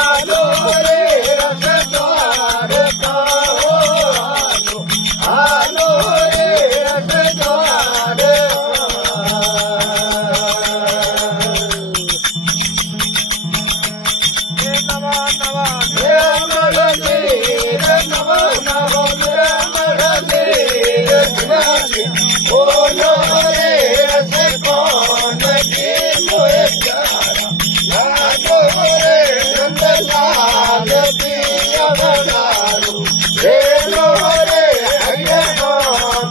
आलो रे रस द्वार का हो आलो रे रस द्वार बोलो रे रस कौन की मोहे प्यारा लालो रे नंदलाल पिया बनारू रे लो रे हरे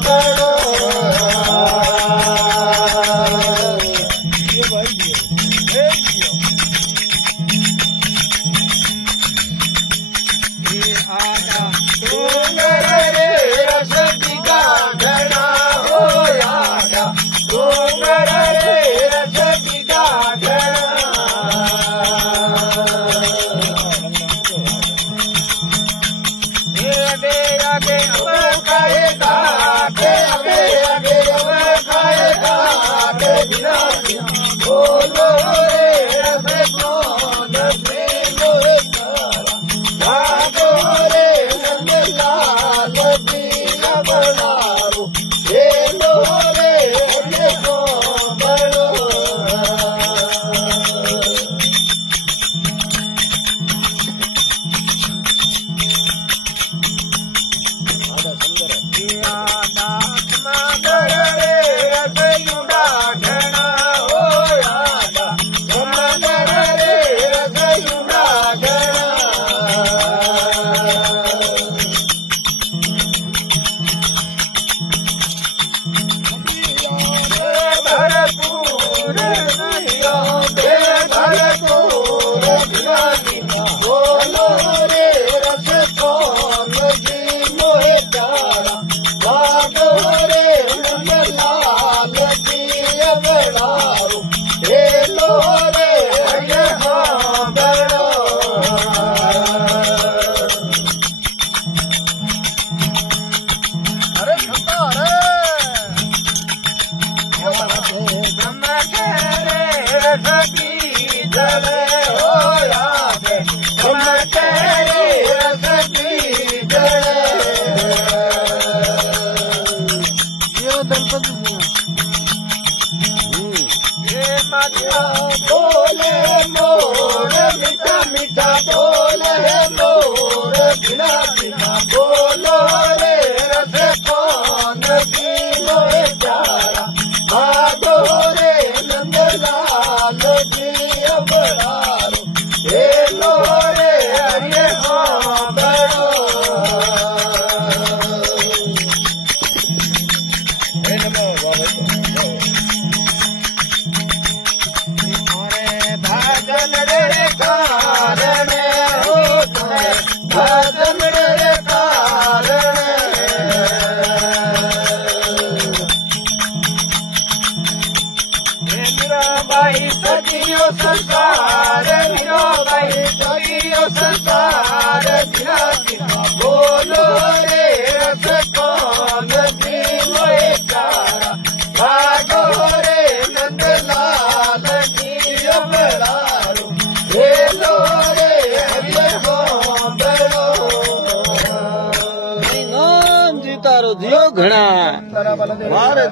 बड़ो सुंदर रे रस बिगाड़ना हो यादा सुंदर रे रस बिगाड़ना आगे आगे अब खाएगा आगे आगे अब खाएगा बिना बोलो रे रस कौन प्रेम तारा लाडो रे नंदलाल पिया बनारू रे लो रे हरे बड़ो समंदर रे रस युगाढ़ना हो यादा समंदर रे रस युगाढ़ना भरपूर नैया दे भरपूर दीवानी बोलो रे रस कौन की मोहे प्यारा लाडो रे नंदलाल पिया बनारू रे लो रे हरे बड़ो अरे छंता रे रस की जले हो याद तेरे रस की जले बोले मोर मीठा मीठा बोले मोर बिना बिना बोलो रे रस कौन की मोहे प्यारा लाडो रे नंदलाल पिया बनारू रे लो रे हरे बड़ो भजन रे कारण हो भजन रे कारण भाई सखियो संसार मीरो भाई सखियो संसार बिना बिना बोलो रे रस कौन की मोहे प्यारा लाडो रे नंदलाल पिया बनारू रे लो रे हरे बड़ो नाम जीतारो जियो घना मारे